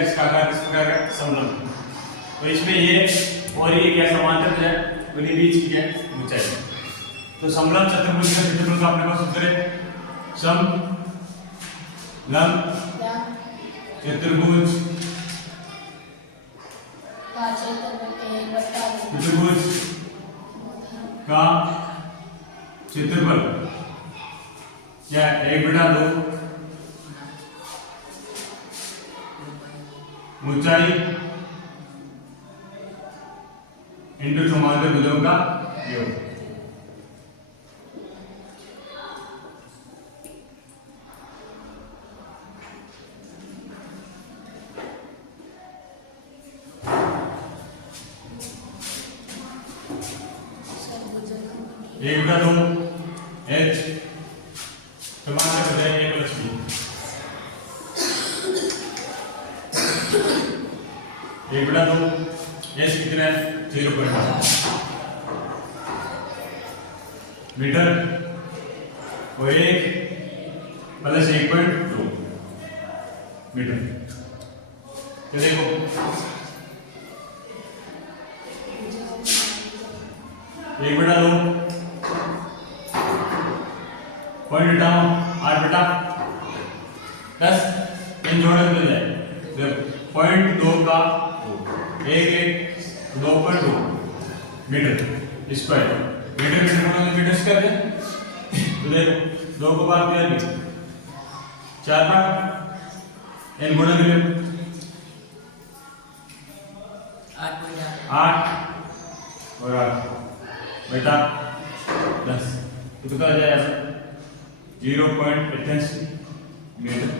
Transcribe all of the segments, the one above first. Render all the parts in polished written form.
इसका आकार किस प्रकार का समलंब। तो इसमें ये और ये क्या समांतर है, उन्हीं बीच की है ऊंचाई। तो समलंब चतुर्भुज का क्षेत्रफल का अपने पास सूत्र है समलंब चतुर्भुज का क्षेत्रफल क्या 1/2 ऊंचाई इंटू समांतर भुजों का योग। एक बटा 2 H समांतर भुजाएं A प्लस B। एक बटा 2 H कितना है 0.5 मीटर और 1 प्लस 1.2 मीटर। तो देखो एक बटा 2 पॉइंट हटाओ 8 बटा 10 इन जोड़ा मिल जाए। पॉइंट 2 का 2.2 metre square. Metre metre square है। तो देखो 2 को भाग दिया 4 भाग इन गुणा मिले 8 और 8 बटा 10। तो कितना आ जाएगा 0.88 मीटर।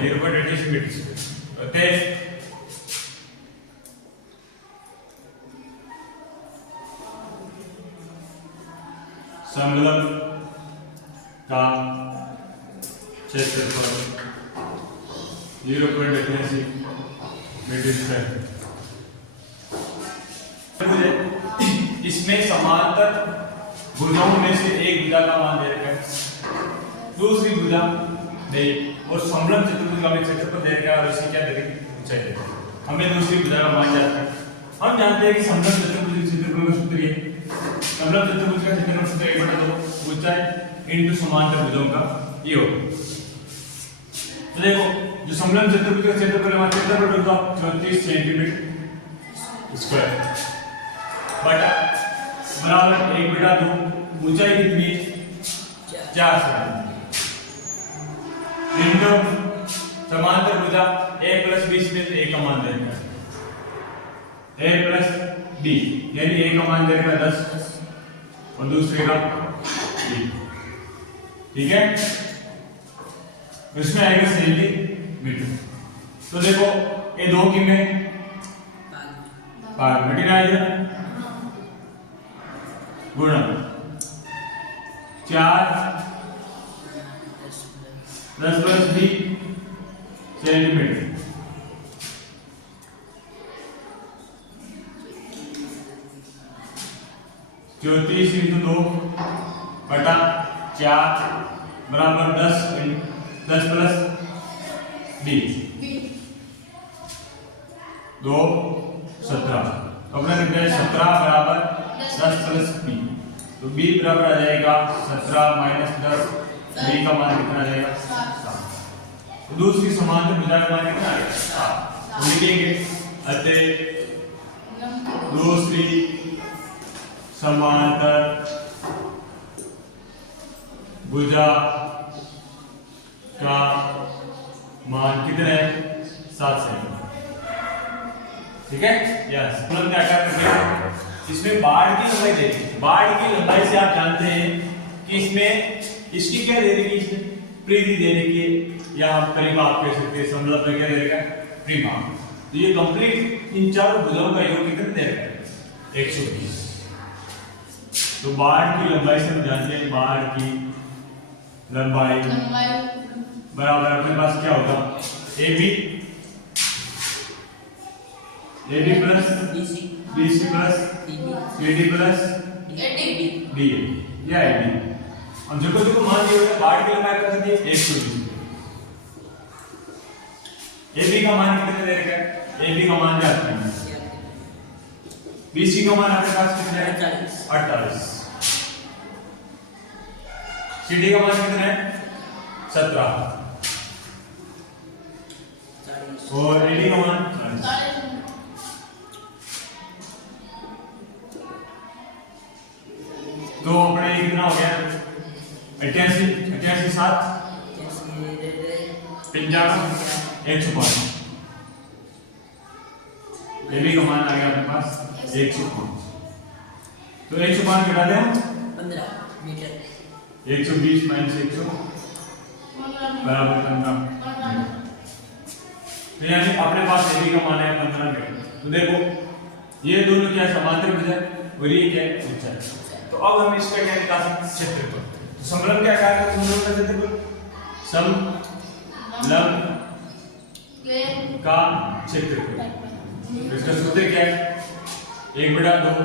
0.88 metre okay. समलंब का क्षेत्रफल 0.88 मीटर स्क्वायर। इसमें समांतर भुजाओं में से एक भुजा का मान दे रखा है, दूसरी भुजा नहीं, और समलंब चतुर्भुज का हमें क्षेत्रफल दे रखा है और इसकी क्या दे रखी ऊंचाई दे रखी है। हमें दूसरी भुजा का मान जानना है। हम जानते हैं कि समलंब चतुर्भुज के क्षेत्रफल का सूत्र है समलंब चतुर्भुज का क्षेत्रफल सूत्र 1/2 ऊंचाई इंटू समांतर भुजाओं का योग। तो देखो जो समलंब चतुर्भुज का क्षेत्रफल हमारा क्षेत्रफल होगा 34 सेंटीमीटर स्क्वायर बटा बराबर 1/2 ऊंचाई कितनी 4 सेंटीमीटर इंटू समांतर भुजा a प्लस b में a का मान देगा a प्लस b यानी a का मान देगा 10 और दूसरे का b। ठीक है इसमें आएगा सेंटीमीटर। तो देखो ये 2 की में भाग में आएगा गुणा 4 10 प्लस 20 सेंटीमीटर। चौतीस इंटू 2 बटा 4 बराबर 10 प्लस 20 2 17। अपना निकले 17 बराबर 10 प्लस 20। तो b बराबर आ जाएगा 17 माइनस 10 b का मान कितना आ जाएगा 7। तो दूसरी समांतर भुजा का मान कितना आ जाएगा 7। तो लिखेंगे अतः दूसरी समांतर भुजा का मान कितना है 7 सेंटीमीटर। ठीक है यस तुरंत क्या करते हैं इसमें बाढ़ की लंबाई देखिए। बाढ़ की लंबाई से आप जानते हैं कि इसमें इसकी क्या दे रही है इसमें परिधि दे रही है या परिमाप कह सकते हैं। समलंब में क्या दे रखा है परिमाप। तो ये कंप्लीट इन चारों भुजाओं का योग कितना दे रखा है 120। तो बाढ़ की लंबाई से हम जानते हैं बाढ़ की लंबाई बराबर अपने पास क्या होगा AB plus BC plus CD plus DA या AD। हम जो मान दिया बाढ़ की लंबाई कर दी 120। ए बी का मान कितने दे रखा है? ए बी का मान क्या है? बी सी का मान आपके पास कितना है? 48। सी डी का मान कितना है? 17। और ए डी का मान 40। तो अपने ये कितना हो गया? 88 88 7 50 105। ये भी का मान आ गया अपने पास 105। तो 105 घटा दें हम 15 मीटर। 120 माइनस 100 बराबर 15। तो यानी अपने पास ए बी का मान है 15 मीटर। तो देखो ये दोनों क्या समांतर भुज है और ये क्या है? ऊंचाई। तो अब हम इसका क्या निकाल सकते हैं? क्षेत्रफल। तो समलंब क्या कार्य करता है? समलंब का क्षेत्रफल समलंब का क्षेत्रफल। इसका सूत्र क्या है? 1/2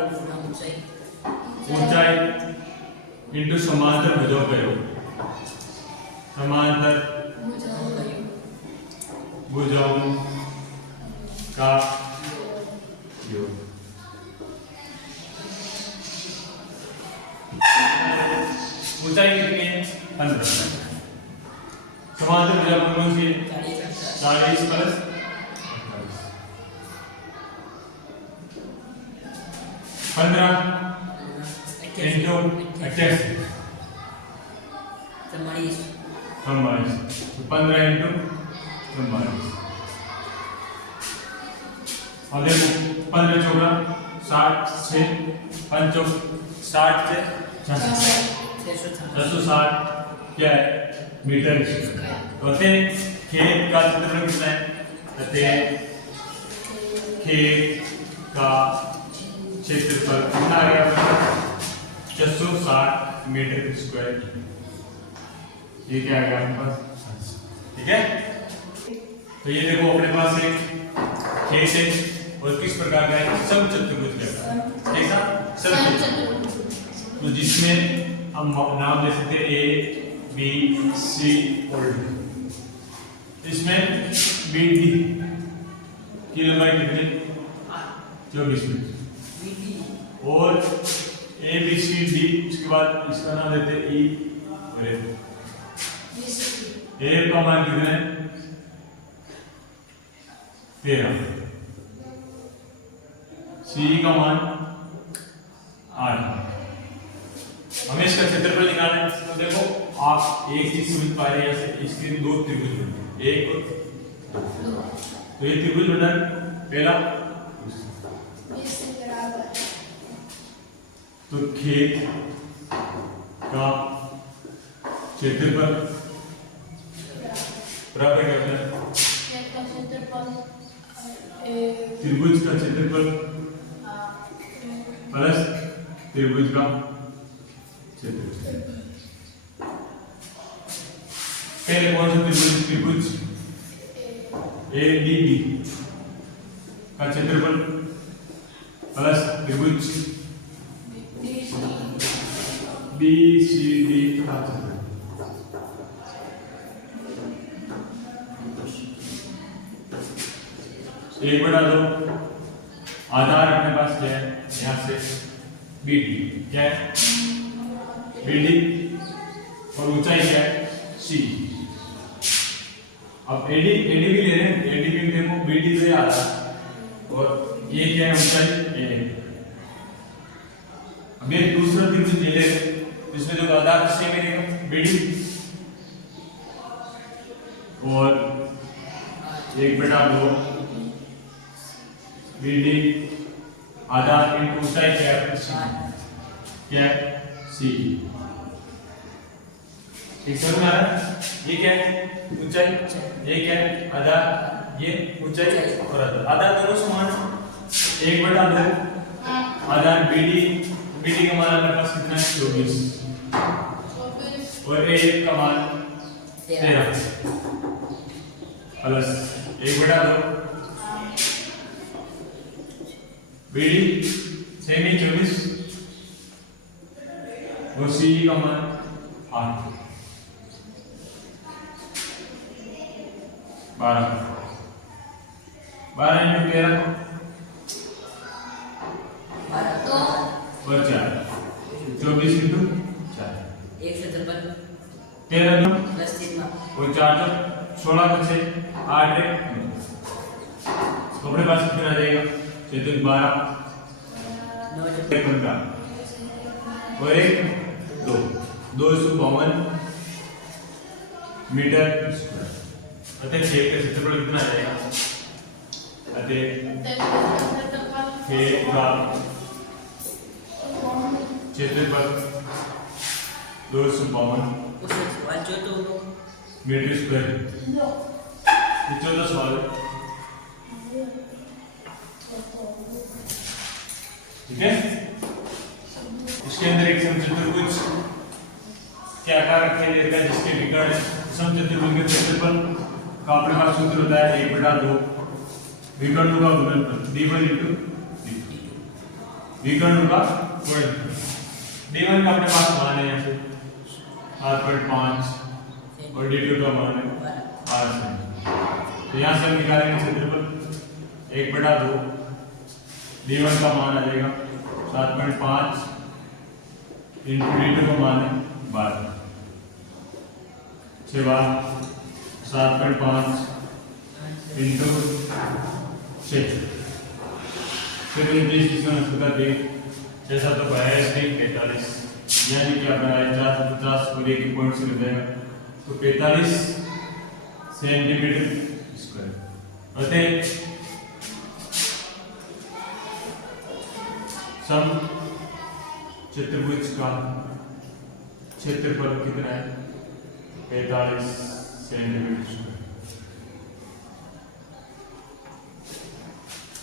ऊंचाई इंटू समांतर भुजों का योग। समांतर भुजों का योग। ऊंचाई कितनी है? 15। समांतर भुजा कौन सी है? 40 प्लस 15 इंटू 88 44। तो 15 इंटू 44। और देखो 15 चौका 60 से 5 60 से 660 क्या है? मीटर। कहते हैं खेत का क्षेत्रफल कितना है? कहते हैं खेत का क्षेत्रफल कितना आ गया? 660 मीटर स्क्वायर। ये क्या आ गया अपने पास? ठीक है। तो ये देखो अपने पास एक खेत है और किस प्रकार का है? समचतुर्भुज का। कैसा? समचतुर्भुज। तो जिसमें हम नाम दे सकते हैं ए बी सी और डी। इसमें बी डी की लंबाई कितनी? 24 मीटर। और ए बी सी डी उसके बाद इसका नाम देते हैं ई और एफ। ए का मान कितना है? 13। सी का मान 8। हमें इसका क्षेत्रफल निकालना है। तो देखो आप एक चीज समझ पा रहे हैं, इसके दो त्रिभुज बने, एक और दो। तो ये त्रिभुज बना पहला। तो खेत का क्षेत्रफल बराबर क्या होता है? त्रिभुज का क्षेत्रफल प्लस त्रिभुज का क्षेत्रफल। पहले कौन सा त्रिभुज? त्रिभुज ए डी बी का क्षेत्रफल प्लस त्रिभुज बी सी डी का क्षेत्रफल। एक बटा दो आधार अपने पास क्या है? यहां से बी डी क्या है? बी डी और ऊंचाई क्या है? सी। अब एडी एडी भी ले रहे हैं। एडी भी देखो बी डी से आ रहा है और ये क्या है? ऊंचाई ए। अब ये दूसरा त्रिभुज ले ले इसमें जो आधार सेम है बी डी और 1/2 बी डी आधार इंटू ऊंचाई क्या है? क्या है? सी। ठीक समझ आ रहा है? ये क्या है? ऊंचाई। ये क्या है? आधार। ये ऊंचाई और आधार। आधार दोनों समान है। 1/2 आधार बीडी का मान हमारे पास कितना है? 24 और ए का मान 13 प्लस 1/2 बीडी सेम ही 24 और सी का मान 8 12 12 × 13 तो और 4 24 × 4 153 13 × प्लस 3 और 4 16 बचे 8 तो अपने पास कितना आ जाएगा 4 12 एक घंटा और एक 2 252 मीटर स्क्वायर अतः 6 का क्षेत्रफल कितना आ जाएगा अतः 6 का क्षेत्रफल 252 उसे सवाल जो तो मीटर स्क्वायर ये 14 सवाल है ठीक है इसके अंदर एक समचतुर्भुज क्या आकार रखा गया है जिसके विकर्ण समचतुर्भुज के क्षेत्रफल का अपने पास सूत्र होता है 1/2 विकर्णों का गुणनफल d1 × d2 विकर्णों का गुणनफल d1 का अपने पास मान है ऐसे 8.5 और d2 का मान है 8 तो यहां से हम निकालेंगे क्षेत्रफल 1/2 d1 का मान आ जाएगा 7.5 × d2 का मान है 12 6 बार 7.5 × 6 फिर 29 इसका दे जैसा तो 42 यानी कि अपना 450 को एक पॉइंट से मिल जाएगा तो 45 सेंटीमीटर स्क्वायर अतः सम चतुर्भुज का क्षेत्रफल कितना है 45 सेंटीमीटर स्क्वायर